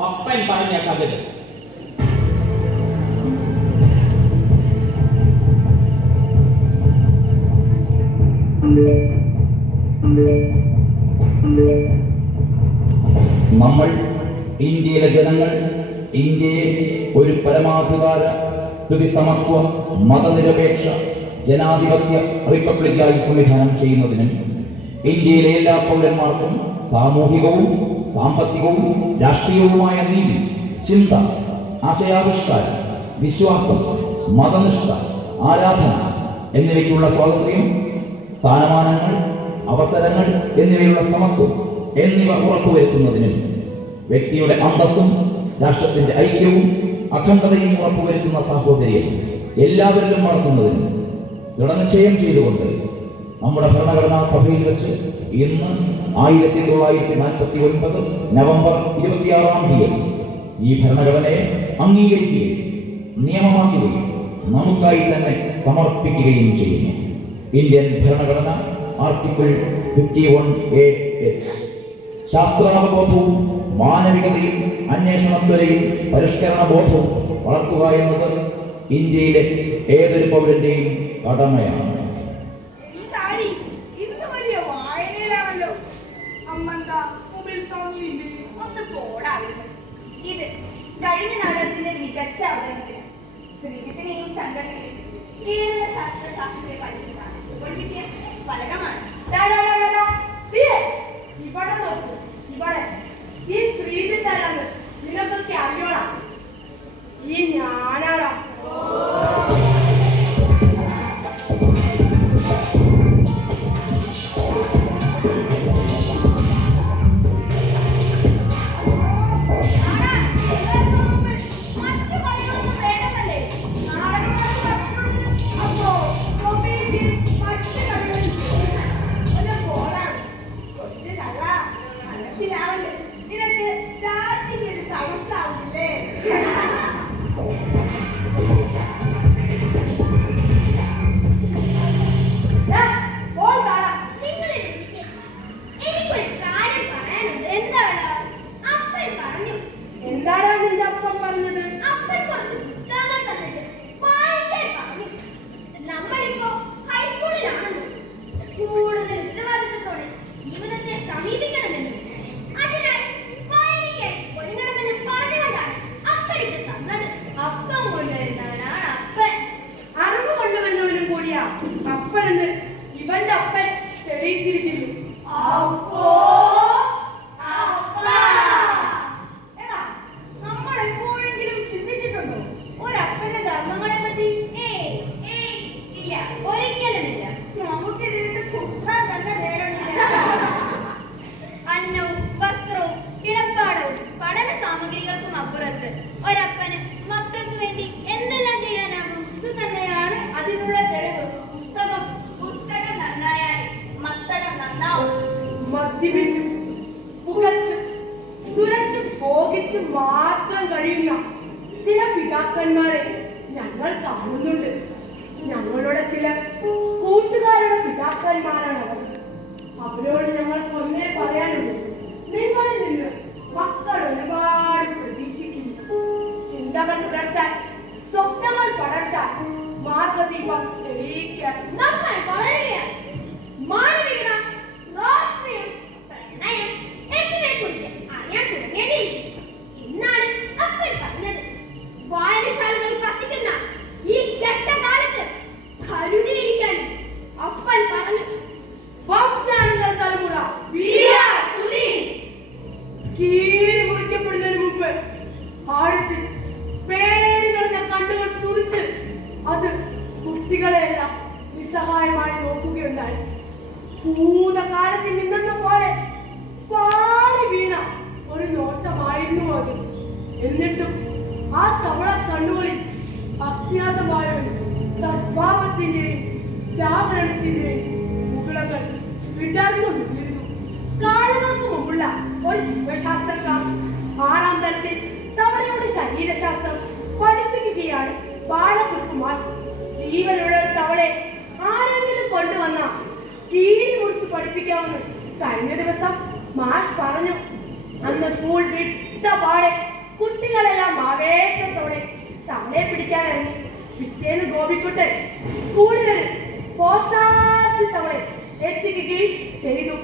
അപ്പൻ പറഞ്ഞ കഥകൾ. നമ്മൾ ഇന്ത്യയിലെ ജനങ്ങൾ ഇന്ത്യയെ ഒരു പരമാധികാര സ്ഥിതി സമത്വ മതനിരപേക്ഷ ജനാധിപത്യ റിപ്പബ്ലിക്കായി സംവിധാനം ചെയ്യുന്നതിനും ഇന്ത്യയിലെ എല്ലാ പൗരന്മാർക്കും സാമൂഹികവും സാമ്പത്തികവും രാഷ്ട്രീയവുമായ നീതി, ചിന്ത, ആശയാവിഷ്കാരം, വിശ്വാസം, മതനിഷ്ഠ, ആരാധന എന്നിവയ്ക്കുള്ള സ്വാതന്ത്ര്യം, സ്ഥാനമാനങ്ങൾ, അവസരങ്ങൾ എന്നിവയുള്ള സമത്വം എന്നിവ ഉറപ്പുവരുത്തുന്നതിനും വ്യക്തിയുടെ അന്തസ്സും രാഷ്ട്രത്തിന്റെ ഐക്യവും അഖണ്ഡതയും ഉറപ്പുവരുത്തുന്ന സാഹോദര്യം എല്ലാവരിലും വളർത്തുന്നതിനും ദൃഢനിശ്ചയം ചെയ്തുകൊണ്ട് നമ്മുടെ ഭരണഘടനാ സഭയിൽ വെച്ച് ഇന്ന് 1949 നവംബർ 26-ാം തീയതി ഈ ഭരണഘടനയെ അംഗീകരിക്കുകയും നിയമമാക്കുകയും നമുക്കായി തന്നെ സമർപ്പിക്കുകയും ചെയ്യുന്നു. ഇന്ത്യൻ ഭരണഘടന ആർട്ടിക്കിൾ 51A(h) ശാസ്ത്രാവബോധവും മാനവികതയും അന്വേഷണത്വരയും പരിഷ്കരണ ബോധവും വളർത്തുക എന്നത് ഇന്ത്യയിലെ ഏതൊരു പൗരന്റെയും കടമയാണ്. ഇത് കഴിഞ്ഞ നാടകത്തിന്റെ മികച്ച അവതരണത്തിന് ശ്രീജിത്തിനെയും സംഘടനയും കേരള ശാസ്ത്ര സാഹിത്യ പരിഷത്ത് കാണിച്ചുകൊണ്ട് കിട്ടിയ ഫലകമാണ്. ഇവിടെ നോക്കൂ, ഇവിടെ ഈ ശ്രീജിത്താരാണ് നിനക്കൊക്കെ അറിയോളാം. ഈ ഞാനാടാ. അപ്പനെന്ന് ഇവന്റെ അപ്പൻ തെളിയിച്ചിരിക്കുന്നു. നമ്മൾ എപ്പോഴെങ്കിലും ചിന്തിച്ചിട്ടുണ്ടോ ഒരപ്പന്റെ ധർമ്മങ്ങളെ പറ്റി? ഇല്ല, ഒരിക്കലുമില്ല. നമുക്ക് ഇതിട്ട് കുത്താൻ തന്നെ നേരമില്ല. അന്നവും വസ്ത്രവും കിടപ്പാടവും പഠന സാമഗ്രികൾക്കും അപ്പുറത്ത് ഒരപ്പന് മക്കൾക്ക് വേണ്ടി എന്തെല്ലാം ചെയ്യാനാകും? ഇത് തന്നെയാണ് അതിനുള്ള തെളിവ്. പുസ്തകം നന്നായാൽ മസ്തകം നന്നാവും. മദ്യപിച്ചും പുകച്ചും തുലച്ചും ഭോഗിച്ചും മാത്രം കഴിയുന്ന ചില പിതാക്കന്മാരെ ഞങ്ങൾ കാണുന്നുണ്ട്. ഞങ്ങളുടെ ചില കൂട്ടുകാരുടെ പിതാക്കന്മാരാണ് അവർ. അവരോട് ഞങ്ങൾക്ക് ഒന്നേ പറയാനുള്ളൂ, നിങ്ങളിൽ നിന്ന് മക്കൾ ഒരുപാട് പ്രതീക്ഷിക്കുന്നു. ചിന്തകൾ പുലർത്താൻ, സ്വപ്നങ്ങൾ പടർത്താൻ, മാർഗദീപം തെളിയിക്കാൻ നമ്മൾ വളരുകയാണ്. മാനവികത, രാഷ്ട്രീയം, പ്രണയം എന്നിവയെക്കുറിച്ച് അറിയാൻ തുടങ്ങേണ്ടിയിരിക്കും എന്നാണ് അപ്പൻ പറഞ്ഞത്. വായനശാലകൾ കത്തിക്കുന്ന ഈ കെട്ടകാലത്ത് കരുതിയിരിക്കാൻ അപ്പൻ പറഞ്ഞു. വംശാനന്തര തലമുറ കീറി മുറിക്കപ്പെടുന്നതിന് മുമ്പ് ആഴത്തിൽ പേടി നിറഞ്ഞ കണ്ണുകൾ തുറിച്ച് അത് കുട്ടികളെയെല്ലാം നിസ്സഹായമായി നോക്കുകയുണ്ടായി. ഭൂതകാലത്തിൽ നിന്നെന്ന പോലെ പാളി വീണ ഒരു നോട്ടമായിരുന്നു അത്. എന്നിട്ടും ആ തവള കണ്ണുകളിൽ അജ്ഞാതമായ സദ്ഭാവത്തിന്റെയും ജാഗരണത്തിന്റെയും മുകളകൾ വിടർന്നു നിന്നിരുന്നു. കാലങ്ങൾക്ക് മുമ്പുള്ള ഒരു ജീവശാസ്ത്ര ക്ലാസ് 6ാം തലത്തിൽ തവളയുടെ ശരീരശാസ്ത്രം പഠിപ്പിക്കുകയാണ് ബാലകുറുപ്പ് മാഷ്. ജീവനുള്ള ഒരു തവളെ ആരെങ്കിലും കൊണ്ടുവന്ന കീരി മുറിച്ച് പഠിപ്പിക്കാമെന്ന് കഴിഞ്ഞ ദിവസം മാഷ് പറഞ്ഞു. അന്ന് സ്കൂൾ ഇട്ട പാടെ കുട്ടികളെല്ലാം ആവേശത്തോടെ തവളയെ പിടിക്കാനിറങ്ങി. പിറ്റേന്ന് ഗോപിക്കുട്ടൻ സ്കൂളിലൊരു പോത്താച്ചി തവളെ എത്തിക്കുകയും ചെയ്തു.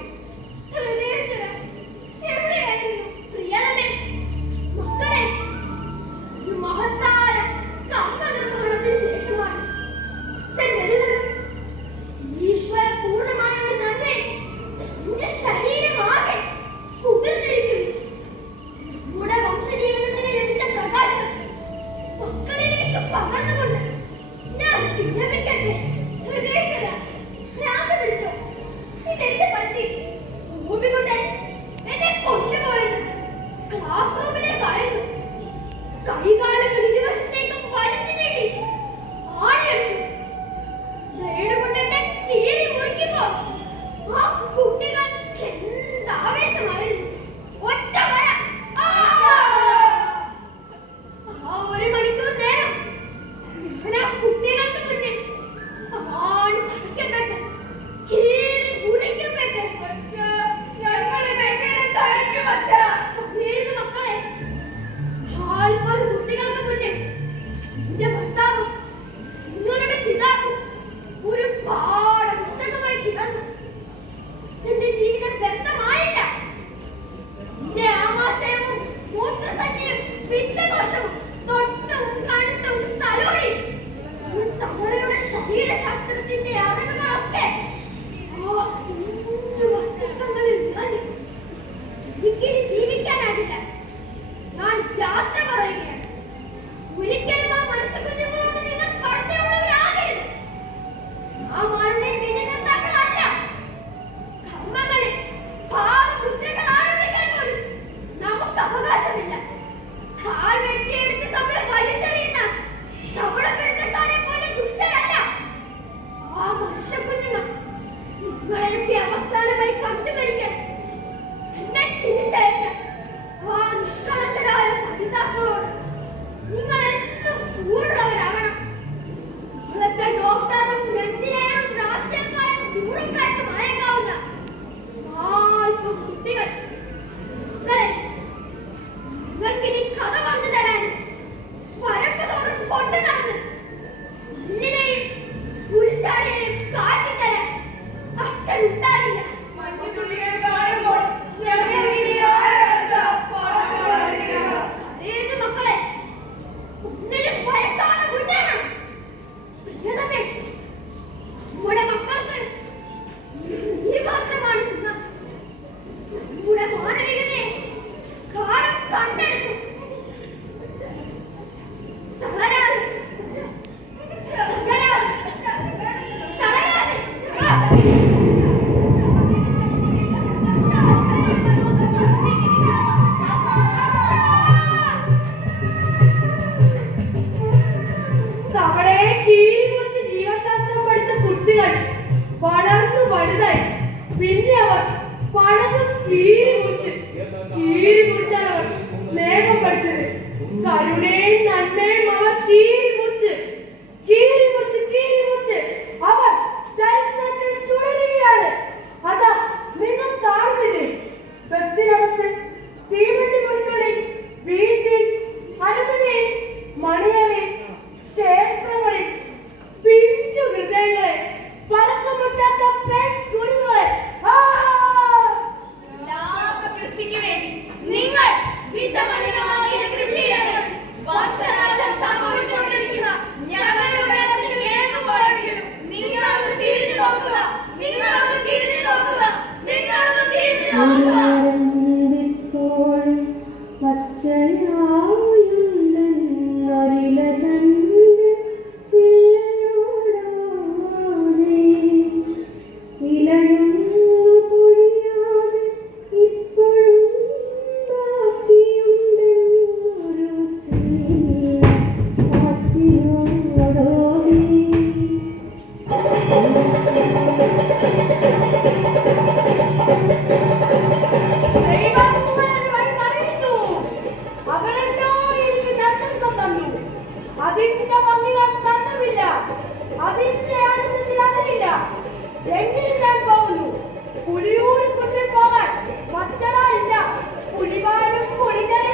പുലിവാലും പുലികളെ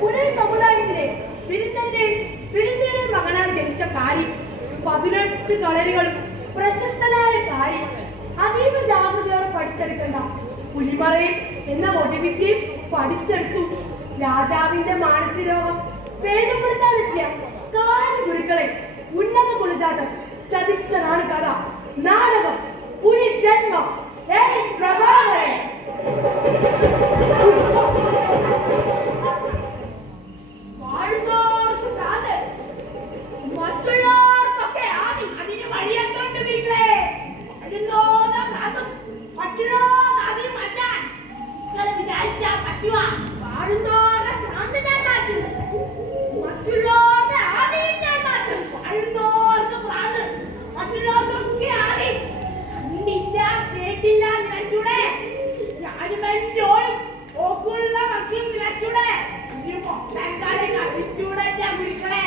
പുലയ സമുദായത്തിലെ വിരുന്നയുടെ മകനായി ജനിച്ച കാരി 18 കളരികളും പ്രശസ്തനായ കാരി അതീവ ജാഗ്രതയോടെ പഠിച്ചെടുക്കേണ്ട പുലിമറയിൽ എന്ന ഒടിവിദ്യയും പഠിച്ചെടുത്തു. രാജാവിന്റെ മാനസികരോഗം ഭേദപ്പെടുത്താനെത്തിയ കാര്യഗുരുക്കളെ ഉന്നത കുലജാതൻ ചതിച്ചതാണ് കഥ. നാടകം പുലി ജന്മം പ്രഭാകരൻ. വാഴുന്നോർക്ക് ഭ്രാന്ത്, മറ്റുള്ളവർക്കൊക്കെ ആദി. അതിന് വഴിയെന്തുണ്ട് നിങ്ങളെ? വാഴുന്നോന്ന ഭ്രാന്തും മറ്റുള്ളവർ ആദ്യം മാറ്റാൻ നിങ്ങൾ വിചാരിച്ചാ പറ്റുക? വാഴുന്നോരുടെ ഭ്രാന്ത് ഞാൻ മാറ്റും, മറ്റുള്ളവരുടെ ആദിയും ഞാൻ മാറ്റും. വാഴുന്നോർക്ക് ഭ്രാന്ത്, മറ്റുള്ളവർക്കൊക്കെ ആദി. കണ്ടില്ല കേട്ടില്ല നിലച്ചൂടെ, രാജമോനും ഓക്കുള്ള മക്കളും നിലച്ചൂടെ. ഒരു പൊട്ടൻകാലെ കളിച്ചൂടെ ഞാൻ ഗുരുക്കളെ.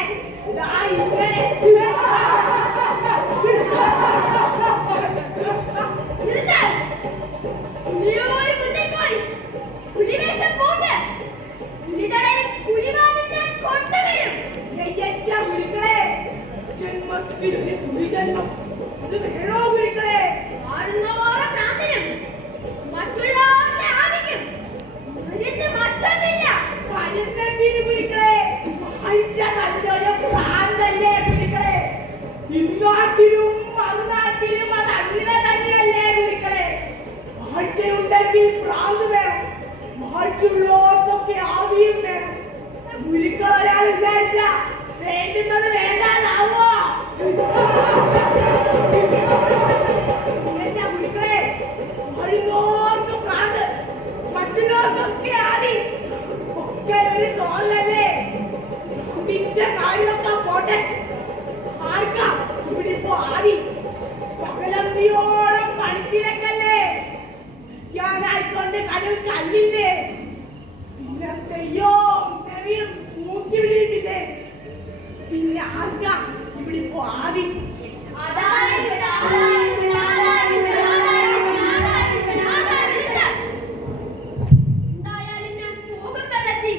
പുലിജന്മം അത് വേണോ ഗുരുക്കളെ? ആടുന്നോറെ പ്രാർത്ഥനും മറ്റുള്ളവരുടെ ആദിക്കും മറ്റൊന്നില്ല. മരുന്നെന്തിന് ഗുരുക്കളെ? വായിച്ച നല്ലൊരു പ്രാന്തല്ലേ ഗുരുക്കളെ? ഇന്നാട്ടിലും മറുനാട്ടിലും അത് അങ്ങനെ തന്നെയല്ലേ ഗുരുക്കളെ? വാഴ്ചയുണ്ടെങ്കിൽ പ്രാന്ത് വേണം, വാഴ്ചയുള്ളവർക്കൊക്കെ ആദിയും വേണം. ഗുരുക്കൾ ഒരാൾ വിചാരിച്ച വേണ്ടുന്നത് വേണ്ടാതാവോ? എന്താ ഗുരുക്കളെ? വാഴുന്നോർക്ക് പ്രാന്ത്, മറ്റുള്ളവർക്കൊക്കെ ആദി ഒക്കെ ഒരു തോന്നലല്ലേ? കാര്യമൊക്കെ പോട്ടെ, ആർക്കാ ഇവിടിപ്പോ ആദി? പകലന്തിയോളം പണിത്തിരക്കല്ലേ? ഞാനായിക്കൊണ്ട് കടൽ കല്ലില്ലേ? പിന്നെ തെയ്യോ ചെറിയും മൂക്കി വിളിയിപ്പില്ലേ? പിന്നെ ആർക്കാ ഇവിടിപ്പോ ആദി? എന്തായാലും ഞാൻ പോകും വെള്ളച്ചി.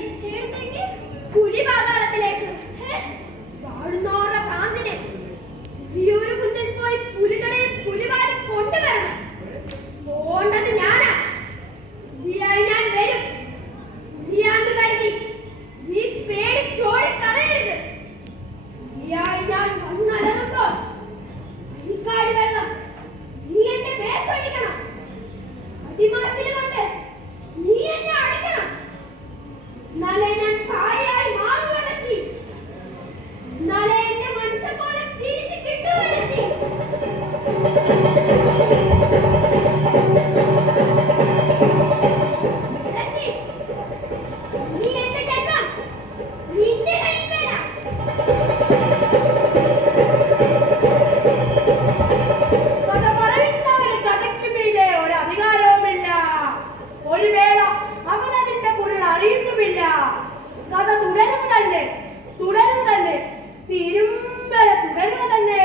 പുലി പാതാളത്തിലേക്ക്. വാഴുന്നോറുടെ പ്രാന്തിന് പുലിയൂര് കുന്നിൽ പോയി പുലികടയും പുലിവാലും കൊണ്ടുവരണം. പോണ്ടത് ഞാനാ. പുലിയായി ഞാൻ വരും. പുലിയാന്ന് കരുതി നീ പേടിച്ചോടി കളയരുത്. പുലിയായി ഞാൻ വന്നലറുമ്പോൾ അരിക്കാട് വെള്ളം നീ എന്നെ മേൽക്കൊഴിക്കണം. അടിമാച്ചിൽ കൊണ്ട് നീ എന്നെ അടിക്കണം. എന്നാലേ ഞാൻ കാരിയായി മാറു വെള്ളച്ചി. എന്നാലേ എന്റെ മനുഷ്യപോലെ തിരിച്ചു കിട്ടൂ വെള്ളച്ചി. വെള്ളച്ചി, നീ എന്റെ ജന്മം നിന്റെ കയ്യിൽ വരാം. കഥ പറയുന്നവന് കഥയ്ക്ക് മീതെ ഒരു അധികാരവുമില്ല. ഒരു വേള അവനതിന്റെ പൊരുൾ അറിയുന്നുമില്ല. കഥ തുടരുക തന്നെ, തുടരുക തന്നെ, തീരും വരെ തുടരുക തന്നെ.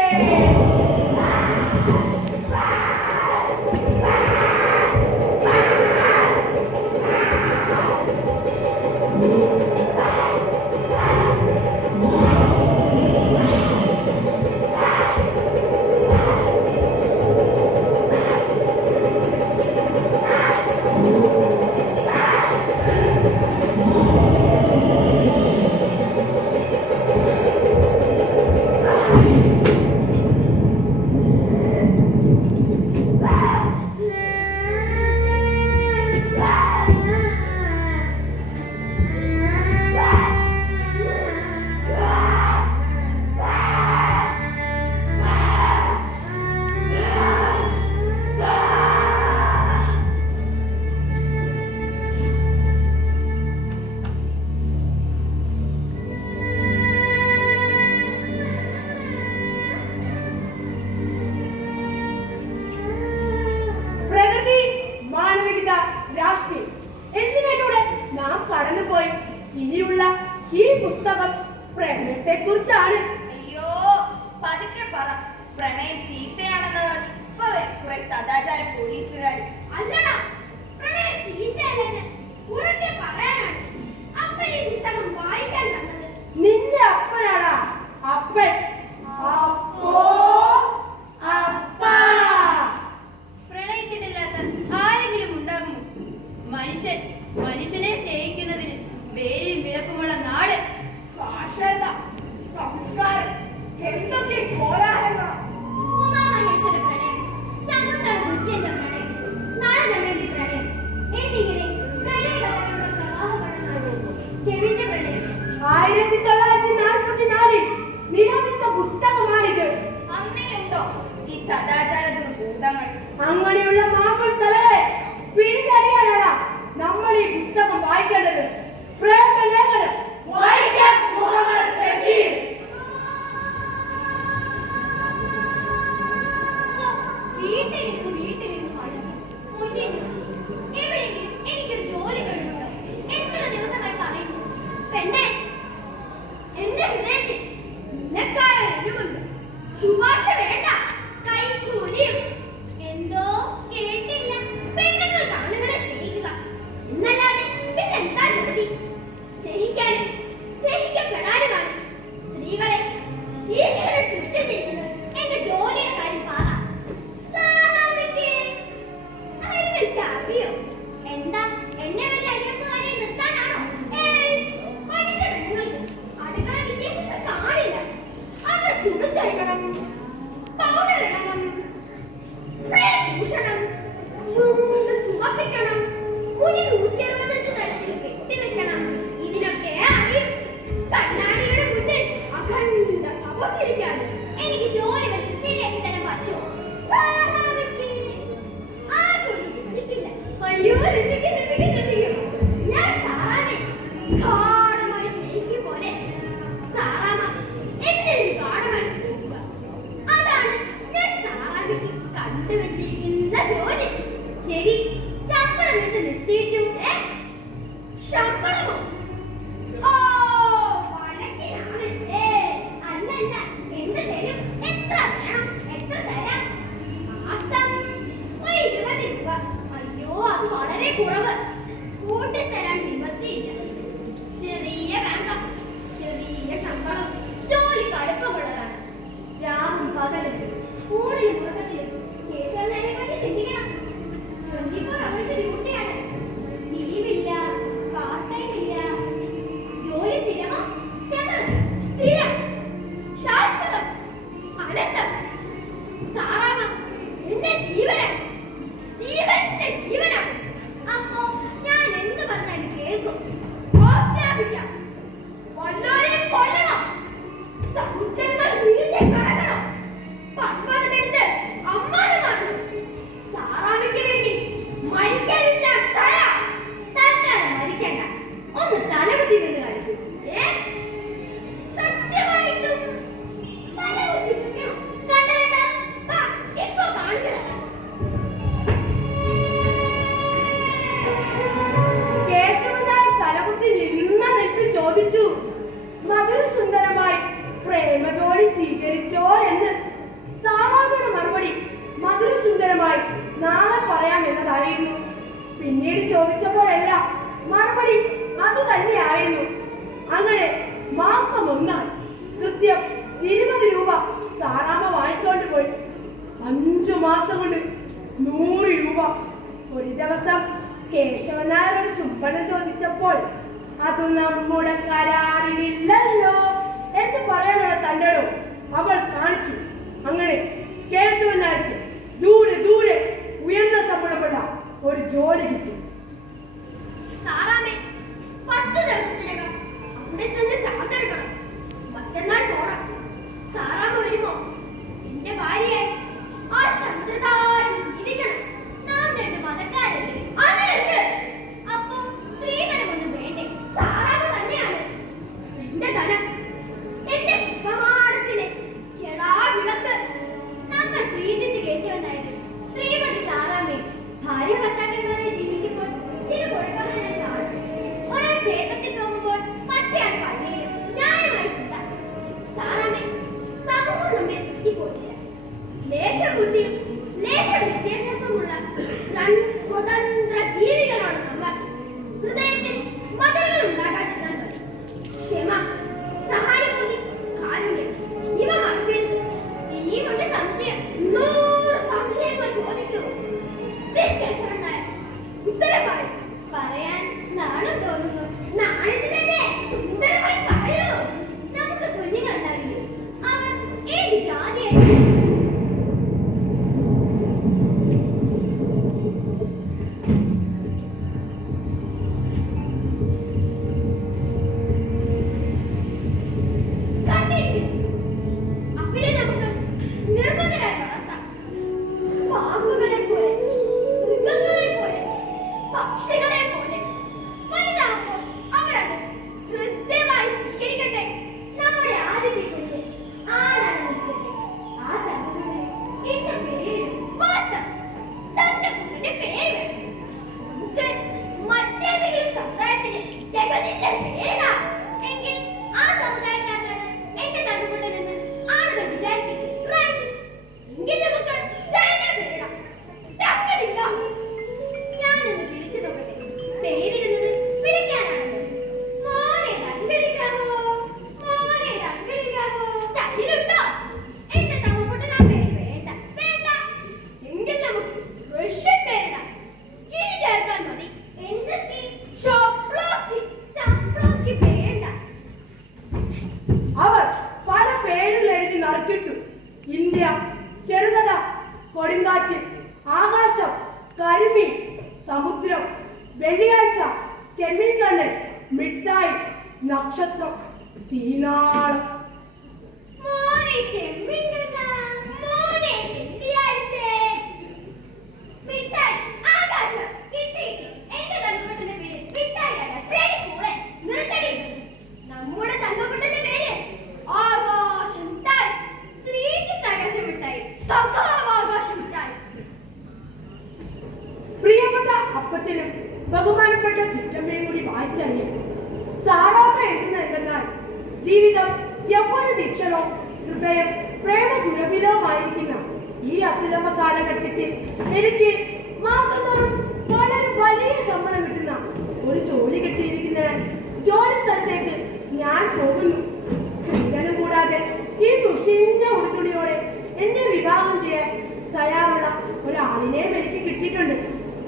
പ്രണയത്തെക്കുറിച്ചാണ്. അയ്യോ, പതുക്കെ പറ. പ്രണയം ചീത്തയാണെന്ന് പറഞ്ഞ് ഇപ്പൊ കുറെ സദാചാര പോലീസുകാർ. അല്ലടാ, പ്രണയം ചീത്തയല്ലെന്ന് ഉറക്കെ പറയാനാണ്. അപ്പൊ അപ്പൻ ഈ പുസ്തകം വായിക്കാൻ തന്നത്? നിന്റെ അപ്പനാടാ അപ്പൻ. അപ്പോ അപ്പ. പ്രണയിച്ചിട്ടില്ലാത്ത ആരെങ്കിലും ഉണ്ടാകുമോ? മനുഷ്യനെ സ്നേഹിക്കുന്നതിന് വേരിൽ വിലക്കുമുള്ള നാട്. സാക്ഷരത, സംസ്കാരം, എന്തൊക്കെ കോലാഹലങ്ങളാ. ഉമാമഹേശ്വര പ്രണയം, ശകുന്തള ദുഷ്യന്ത പ്രണയം, നളദമയന്തി പ്രണയം എന്നിങ്ങനെ പ്രണയകഥകളുടെ പ്രവാഹപടമാണ് കെവിന്റെ പ്രണയം. 1944 നിരോധിച്ച പുസ്തകമാണിത്. അന്നേയുണ്ടോ ഈ സദാചാര ദുർഭൂതങ്ങൾ? അങ്ങനെയുള്ള മാമ്പൽ തലകളെ പിടിച്ചറിയാനാണ് നമ്മൾ ഈ പുസ്തകം വായിക്കേണ്ടത്. പ്രേമലേഖനം വായിക്കാം മുഹമ്മദ് ബഷീർ. വീട്ടിലിരുന്ന് മടുത്തു, മുഷിഞ്ഞു. എവിടെയെങ്കിലും എനിക്കൊരു ജോലി കഴിഞ്ഞുണ്ടോ? എത്ര ദിവസമായി പറയുന്നു. പെണ്ണെ, എന്റെ ഹൃദയത്തിൽ നിനക്കായ ഒരിടമുണ്ട്. ശുപാർശ വേണ്ട, കൈക്കൂലിയും. എന്തോ കേട്ടില്ല. പെണ്ണുങ്ങൾ ആണുങ്ങളെ സ്നേഹിക്കുക എന്നല്ലാതെ പിന്നെന്താ ജോലി? സ്നേഹിക്കാനും സ്നേഹിക്കപ്പെടാനുമാണ് സ്ത്രീകളെ ഈശ്വരൻ സൃഷ്ടിച്ചിരിക്കുന്നത്. എന്റെ ജോലിയുടെ കാര്യം പറ. അറിയോ എന്താ? എന്നെ വല്ല അയ്യപ്പുകാരെ നിർത്താനാണോ? പഠിച്ച പെണ്ണുങ്ങൾക്ക് അടുക്കള വിദ്യാഭ്യാസം കാണില്ല. അവർ തുടുത്തഴിക്കണം, പൗഡർ ഇടണം, സ്പ്രേ പൂശണം, ചുണ്ട് ചുമപ്പിക്കണം, മുടി 165 തരത്തിൽ കെട്ടിവെക്കണം. ഇതിനൊക്കെ അറിയും. കണ്ണാടിയുടെ മുന്നിൽ അഖണ്ഡ തപസ്സിരിക്കാൻ എനിക്ക് ജോലി വല്ല ശരിയാക്കി തരാൻ പറ്റുമോ? അയ്യോ, രസിക്കും. ഞാൻ സാറാമെ ഗാഢമായി സ്നേഹിക്കും പോലെ സാറാമ എന്നെ ഗാഢമായി സ്നേഹിക്കുക. അതാണ് ഞാൻ സാറാമയ്ക്ക് കണ്ടുവച്ചിരിക്കുന്ന ജോലി. ശരി, ശമ്പളം എന്ന് നിശ്ചയിച്ചു. ശമ്പളമോ? ഓ, വഴക്കിനാണല്ലേ? അല്ലല്ല, എന്ത് തരും? എത്ര വേണം? എത്ര തരാം? മാസം 20 രൂപ. അയ്യോ, അത് വളരെ കുറവ്. കൂട്ടിത്തരാൻ നിവൃത്തിയില്ല. ചെറിയ ബാങ്കം, ചെറിയ ശമ്പളം, ജോലി കടുപ്പമുള്ളതാണ്. രാവും പകലും ഊണിലും ഉറക്കത്തിലും കേസുകളെ പറ്റി ചിന്തിക്കണം. 24 hours ഡ്യൂട്ടിയാണ്. ലീവില്ല, പാർട്ട് ടൈം ഇല്ല. ജോലി സ്ഥിരമോ? സ്ഥിരം, ശാശ്വതം, അനന്തം. സാറാമ എന്റെ ജീവനാണ്, ജീവന്റെ ജീവനാണ്. അപ്പോ ഞാൻ എന്ത് പറഞ്ഞാലും കേൾക്കും. ആജ്ഞാപിക്കാം. വല്ലവരെയും കൊല്ലണം, സമുദ്രങ്ങൾ വീഴ്ത്തി കടക്കണം, പർവ്വതമെടുത്ത് അമ്മാനമാക്കണം. സാറാമയ്ക്ക് വേണ്ടി മരിക്കാൻ ഞാൻ തയ്യാർ. തൽക്കാലം മരിക്കണ്ട, ഒന്ന് തലകുത്തി നിന്ന് കാണിക്കും. സത്യമായിട്ടും തലകുത്തി നിൽക്കണം. കണ്ടേട്ടാ, ഇപ്പൊ കാണിച്ചു തരാം. കേശവനായി തലകുത്തി നിന്ന നിൽപ്പി ചോദിച്ചു, മധുരസുന്ദരമായി പ്രേമജോലി സ്വീകരിച്ചോ എന്ന്. സാറാമ്മയുടെ മറുപടി മധുരസുന്ദരമായി നാളെ പറയാം എന്നതായിരുന്നു. പിന്നീട് ചോദിച്ചപ്പോഴെല്ലാം മറുപടി അത് തന്നെയായിരുന്നു. അങ്ങനെ മാസം 1 കൃത്യം 20 രൂപ സാറാമ്മ വാങ്ങിക്കൊണ്ട് പോയി. 5 മാസം കൊണ്ട് 100 രൂപ. ഒരു ദിവസം കേശവനായർ ഒരു ചുംബനം ചോദിച്ചപ്പോൾ അത് നമ്മുടെ കരാറിലില്ലല്ലോ എന്ന് പറയാനുള്ള തന്റെടോ അവൾ കാണിച്ചു. അങ്ങനെ കേശവനായർക്ക് ദൂരെ ദൂരെ ഉയർന്ന ശമ്പളമുള്ള ഒരു ജോലി കിട്ടി. സാറാമേ, 10 ദിവസത്തിനകം അവിടെ ചെന്ന് ചാർത്തെടുക്കണം. മറ്റന്നാൾ പോണം. സാറാമ്മ വരുമോ? എന്റെ ഭാര്യയെ ആ ചന്ദ്രതാരം ജീവിക്കണം. നാം 2 മതക്കാരല്ലേ? അതിനുണ്ട്. അപ്പോ സ്ത്രീധനമൊന്നും വേണ്ടേ? സാറാമ്മ തന്നെയാണ് എന്റെ ധനം. എന്റെ ഉപമാനത്തിലെ കെടാവിള അവർ പല പേരുകൾ എഴുതി നറുക്കിട്ടു. ഇന്ത്യ, ചെറുകഥ, കൊടുങ്കാറ്റ്, ആകാശം, കരിമീൻ, സമുദ്രം, വെള്ളിയാഴ്ച, ചെമ്മീൻകണ്ണൻ, മിഠായി, നക്ഷത്രം, തീനാളം. മോനെ ചെമ്മീൻകണ്ണാ, മോനെ വെള്ളിയാഴ്ചേ, മിഠായി, ആകാശം, കിട്ടി. എന്റെ തങ്കക്കുട്ടന്റെ പേര് മിഠായി ആകാശം. പേര് കൂടെ നിർത്തടി. നമ്മുടെ തങ്കക്കുട്ടന്റെ പേര് ആകാശം മിഠായി, ശ്രീജിത്ത് ആകാശം മിഠായി, സഖാവ് ആകാശം മിഠായി. പ്രിയപ്പെട്ട അപ്പച്ചനും ബഹുമാനപ്പെട്ട ചിറ്റമ്മയും കൂടി വായിച്ചറിയാം. സാറാമ്മ എഴുതുന്ന എന്തെന്നാൽ, ജീവിതം യൗവന ദീക്ഷണോ ഹൃദയം പ്രേമസുരഭിലവുമായിരിക്കുന്ന ഈ അസുലഭ കാലഘട്ടത്തിൽ എനിക്ക് മാസം തോറും വളരെ വലിയ ശമ്പളം കിട്ടുന്ന ഒരു ജോലി കിട്ടിയിരിക്കുന്നതിനാൽ ജോലി സ്ഥലത്തേക്ക് ഞാൻ പോകുന്നു. സ്ത്രീധനം കൂടാതെ ഈ മുഷിഞ്ഞ ഉടുത്തുണിയോടെ എന്നെ വിവാഹം ചെയ്യാൻ തയ്യാറുള്ള ഒരാളിനെയും എനിക്ക് കിട്ടിയിട്ടുണ്ട്.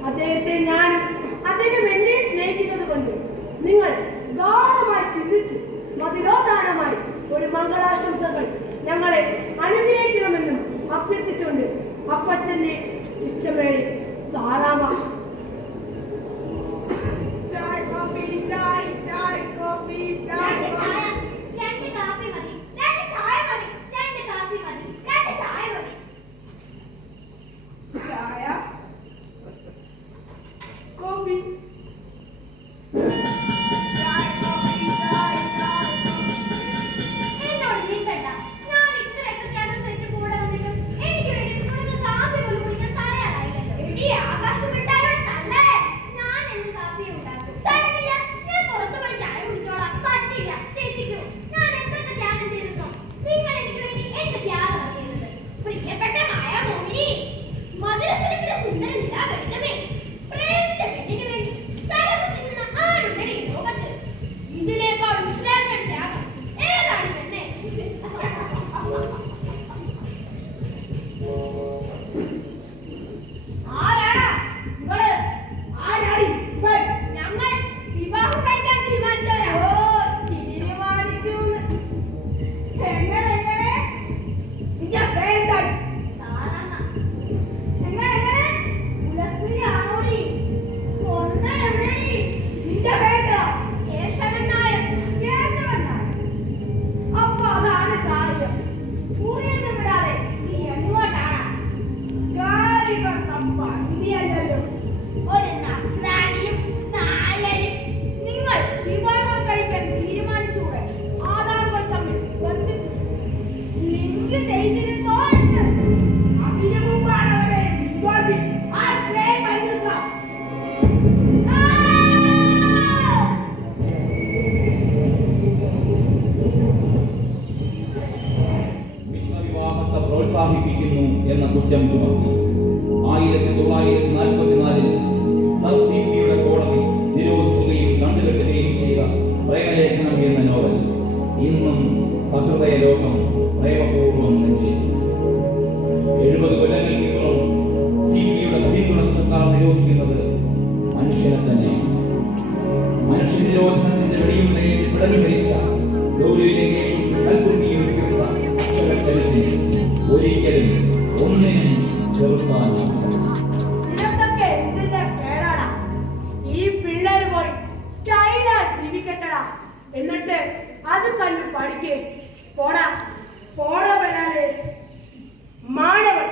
അദ്ദേഹത്തെ ഞാനും അദ്ദേഹം എന്നെ സ്നേഹിക്കുന്നത് കൊണ്ട് നിങ്ങൾ ഗാഢമായി ചിന്തിച്ച് മധുരോദാനമായി ഒരു മംഗളാശംസകൾ ഞങ്ങളെ അനുഗ്രഹിക്കണമെന്നും അഭ്യർത്ഥിച്ചുകൊണ്ട് അപ്പച്ചന്റെ ചിറ്റമേളി സാറാമ. ചായ് കോഫി ചായ് ചായ് കോഫി രണ്ട് ചായ്. ചായ, രണ്ട് കാപ്പി മതി. രണ്ട് ചായ മതി. രണ്ട് കാപ്പി മതി. രണ്ട് ചായ മതി. ചായ കോഫി ചായ് കോഫി ചായ് ചായ്. എന്നോട് നീക്കണ്ട. ഞാൻ ഇത്രയൊക്കെ ത്യാഗം സഹിച്ച് കൂടെ വന്നിട്ടും എനിക്ക് വേണ്ടി നിങ്ങൾക്ക് കാപ്പി പോലും കുടിക്കാൻ തയ്യാറായില്ലല്ലോ. എടീ ആകാശം മിഠായിയോട് തള്ളേ. ഞാൻ എന്ത് കാപ്പി ഉണ്ടാക്കും? സാരമില്ല, ഞാൻ പുറത്തു പോയി ചായ കുടിച്ചോളാം. പറ്റില്ല, തെറ്റിക്കൂ. ഞാൻ എന്തൊക്കെ ത്യാഗം ചെയ്തിരുന്നോ? നിങ്ങൾ എനിക്ക് വേണ്ടി എന്ത് ത്യാഗമാണ് ചെയ്തത്? പ്രിയപ്പെട്ട മായാമോഹിനി, മധുരസുരഭില സുന്ദര നിലാ വെളിച്ചമേ, പ്രേമിച്ച പെണ്ണിന് വേണ്ടി തലകുത്തി നിന്ന ആരുണ്ടടി ഈ ലോകത്ത്? ഇതിനേക്കാൾ ഉഷ്ണാകൻ ത്യാഗം ഏതാണ് പെണ്ണേ? ആരാടാ നിങ്ങള്? ആരാടി ഇവൻ? ഞങ്ങൾ വിവാഹം കഴിക്കാൻ തീരുമാനിച്ചവരാ. ഓ, തീരുമാനിച്ചൂന്ന്. എങ്ങനെ നിന്റെ പേരെന്താണ്? സാറാമ്മ. എങ്ങനെ ഉലസ്ത്രീയാണോടി? കൊന്ന എവിടെടി? നിന്റെ പേരെന്താ? കേശവൻ നായർ. കേശവൻ നായർ. അപ്പൊ അതാണ് കാര്യം. ഊരിയൊന്നും വിടാതെ നീ എങ്ങോട്ടാണ്? കാര്യങ്ങൾ പന്തിയല്ലോ. ഒരു നസ്രാണിയും നായരും. നിങ്ങൾ വിവാഹം കഴിക്കാൻ തീരുമാനിച്ചൂടെ? ആധാറുകൾ തമ്മിൽ ബന്ധിപ്പിച്ചു ലിങ്ക് ചെയ്തിരുന്നോ എന്ന് അതിനു മുമ്പാണ് അവരെ വിവാഹി ആ ട്രെയിൻ വരുന്നത്. മിശ്രവിവാഹത്തെ പ്രോത്സാഹിപ്പിക്കുന്നു എന്ന കുറ്റം ചുമത്തി 1944 സർ-സി-പിയുടെ കോടതി നിരോധിക്കുകയും കണ്ടുകെട്ടുകയും ചെയ്ത പ്രേമലേഖനം എന്ന നോവൽ ഇന്നും സഹൃദയ ലോകം പ്രേമപൂർവ്വം നെഞ്ചേറ്റുന്നു. 70 കൊല്ലങ്ങൾക്കിപ്പുറം സി-പിയുടെ തടിക്കുണർച്ചക്കാർ നിരോധിക്കുന്നത് മനുഷ്യനെ തന്നെയാണ്. മനുഷ്യ നിരോധനത്തിന്റെ വെടിയുണ്ടയിൽ പിടഞ്ഞു മരിച്ച ഗൗരി ലങ്കേഷും കൽക്കുട്ടിയും അക്ഷരക്കരുത്തിന് ഒരിക്കലും ഒന്നിനും ചെറുത്താനാണ്. നിനക്കൊക്കെ എന്തിന്റെ കേടാടാ? ഈ പിള്ളേര് പോയി സ്റ്റൈലാ ജീവിക്കട്ടടാ. എന്നിട്ട് അത് കണ്ടു പഠിക്കേ. പോടാ പോടാ വരാതെ. മാനവൻ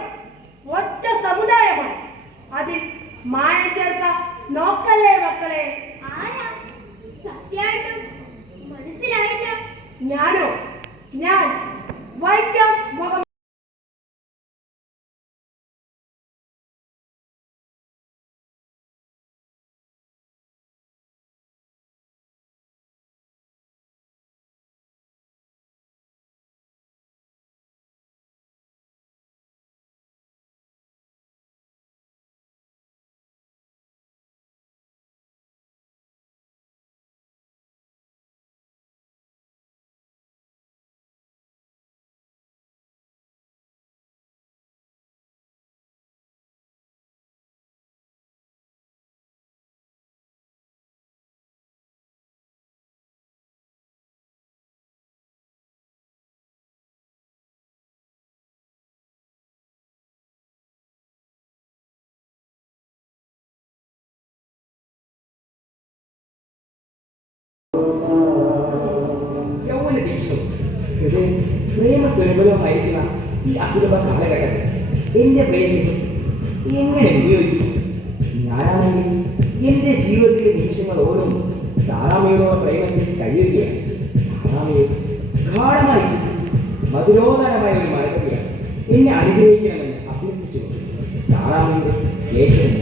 ഒറ്റ സമുദായമാണ്. അതിൽ മായം ചേർക്ക നോക്കല്ലേ മക്കളെ. ആരാ? സത്യായിട്ടും മനസ്സിലായില്ല. ഞാനോ? ഞാൻ വൈക്കം മുഹമ്മദ് യൗവന ദീക്ഷണം ഇത് പ്രേമസ്വരൂപമായിരിക്കുന്ന ഈ അസുലഭ കാലഘട്ടത്തിൽ എൻ്റെ പ്രേയസിനെ എങ്ങനെ ഉപയോഗിക്കും? ഞാനാണെങ്കിൽ എൻ്റെ ജീവിതത്തിലെ നിമിഷങ്ങൾ ഓരോന്നും സാറാമയോടുള്ള പ്രേമത്തിൽ കഴിയുകയാണ്. സാറാമയെ ഗാഢമായി ചിന്തിച്ച് മധുരോദരമായ ഒരു മരകതിയാണ് എന്നെ അനുഗ്രഹിക്കണമെന്ന് അഭ്യർത്ഥിച്ചുകൊണ്ട് സാറാമയുടെ കേശവൻ